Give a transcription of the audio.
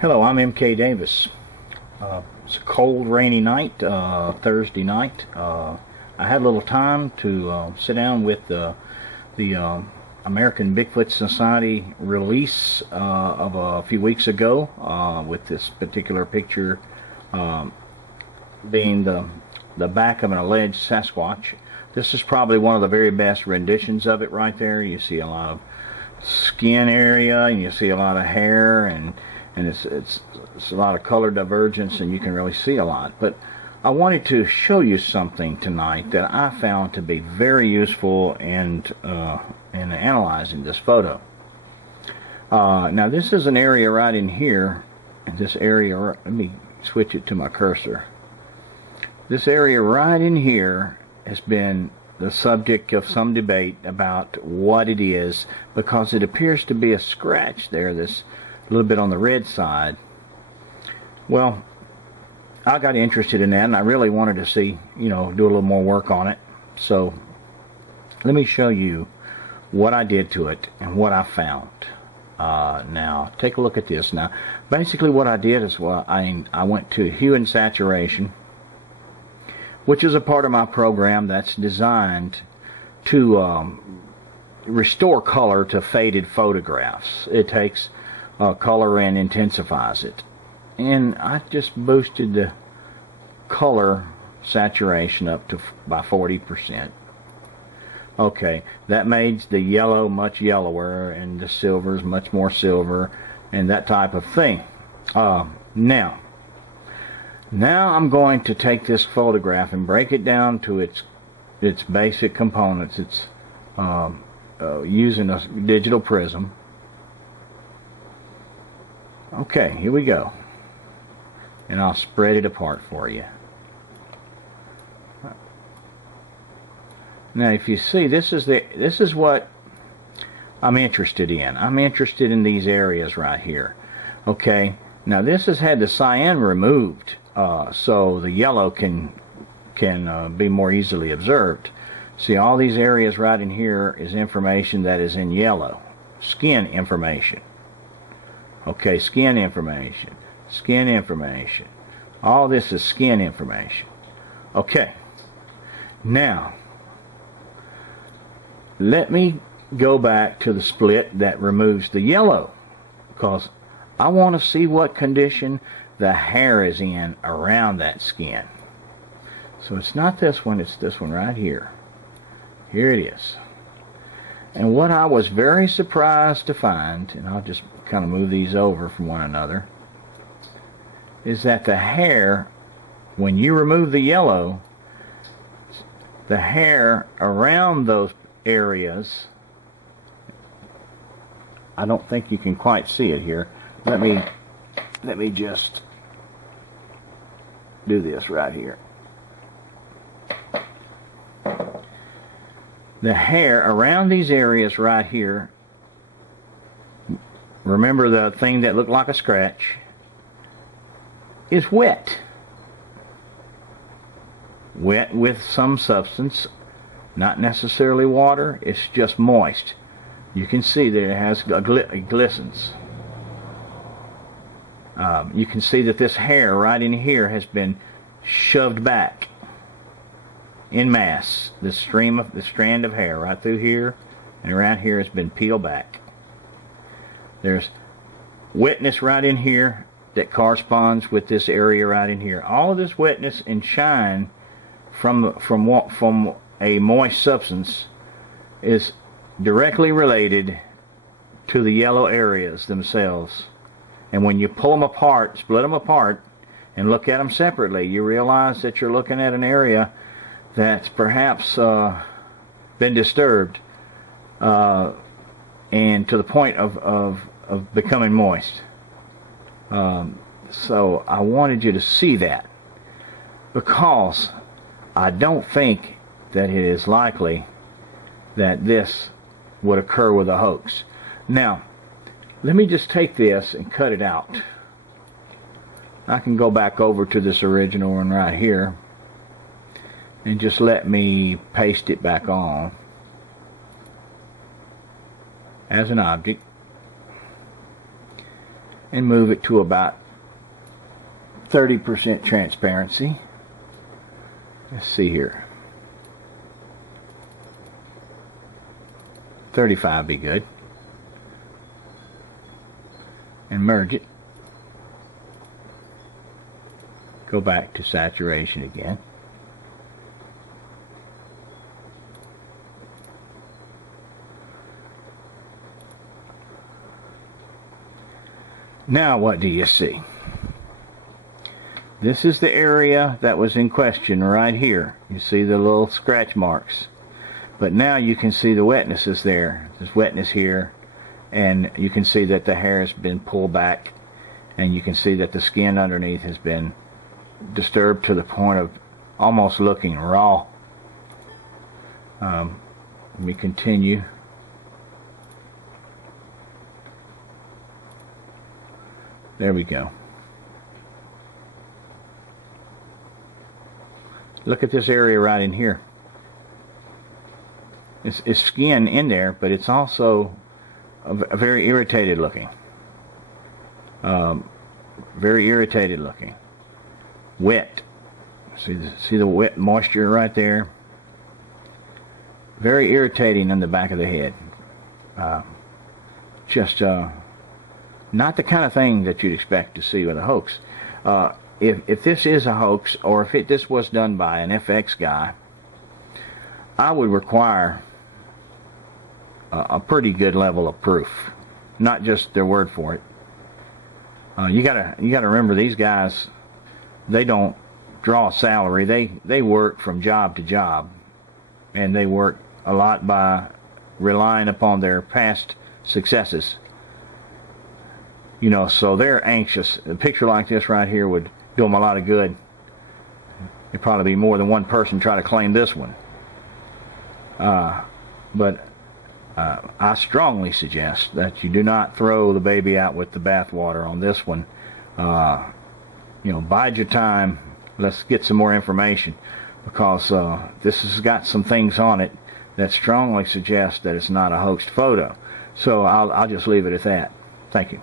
Hello, I'm M.K.Davis. It's a cold, rainy night, Thursday night. I had a little time to sit down with the American Bigfoot Society release of a few weeks ago, with this particular picture being the back of an alleged Sasquatch. This is probably one of the very best renditions of it right there. You see a lot of skin area, and you see a lot of hair, and it's a lot of color divergence, and you can really see a lot. But I wanted to show you something tonight that I found to be very useful in analyzing this photo. Now this is an area right in here, and this area, let me switch it to my cursor. This area right in here has been the subject of some debate about what it is, because it appears to be a scratch there, this a little bit on the red side. Well, I got interested in that, and I really wanted to see, do a little more work on it. So let me show you what I did to it and what I found. Now take a look at this. Now basically what I did is, I went to hue and saturation, which is a part of my program that's designed to restore color to faded photographs. It takes color and intensifies it, and I just boosted the color saturation up to by 40%. Okay, that made the yellow much yellower and the silvers much more silver, and that type of thing. Now I'm going to take this photograph and break it down to its basic components. It's using a digital prism. Okay, here we go, and I'll spread it apart for you. Now if you see, this is what I'm interested in. I'm interested in these areas right here. Okay, now this has had the cyan removed, so the yellow can be more easily observed. See, all these areas right in here is information that is in yellow, skin information. Okay, skin information, skin information. All this is skin information. Okay, now let me go back to the split that removes the yellow, because I want to see what condition the hair is in around that skin. So it's not this one, it's this one right here. Here it is. And what I was very surprised to find, and I'll just kind of move these over from one another, is that the hair, when you remove the yellow, the hair around those areas, I don't think you can quite see it here. Let me just do this right here. The hair around these areas right here, remember the thing that looked like a scratch, is wet. Wet with some substance, not necessarily water, it's just moist. You can see that it has it glistens. You can see that this hair right in here has been shoved back in mass. The strand of hair right through here and around here has been peeled back. There's wetness right in here that corresponds with this area right in here. All of this wetness and shine from a moist substance is directly related to the yellow areas themselves. And when you pull them apart, split them apart, and look at them separately, you realize that you're looking at an area that's perhaps been disturbed, and to the point of becoming moist. So I wanted you to see that, because I don't think that it is likely that this would occur with a hoax. Now let me just take this and cut it out. I can go back over to this original one right here and just let me paste it back on as an object. and move it to about 30% transparency. Let's see here. 35 be good. And merge it. Go back to saturation again. Now what do you see? This is the area that was in question right here. You see the little scratch marks. But now you can see the wetness is there. There's wetness here. And you can see that the hair has been pulled back. And you can see that the skin underneath has been disturbed to the point of almost looking raw. Let me continue. There we go. Look at this area right in here. It's skin in there, but it's also very irritated looking. Very irritated looking. Wet. See the wet moisture right there? Very irritating in the back of the head. Just not the kind of thing that you'd expect to see with a hoax. If this is a hoax, or if this was done by an FX guy, I would require a pretty good level of proof, not just their word for it. You gotta remember, these guys, they don't draw a salary. They work from job to job, and they work a lot by relying upon their past successes. You know, so they're anxious. A picture like this right here would do them a lot of good. There'd probably be more than one person try to claim this one. But I strongly suggest that you do not throw the baby out with the bathwater on this one. You know, bide your time. Let's get some more information, because this has got some things on it that strongly suggest that it's not a hoaxed photo. So I'll just leave it at that. Thank you.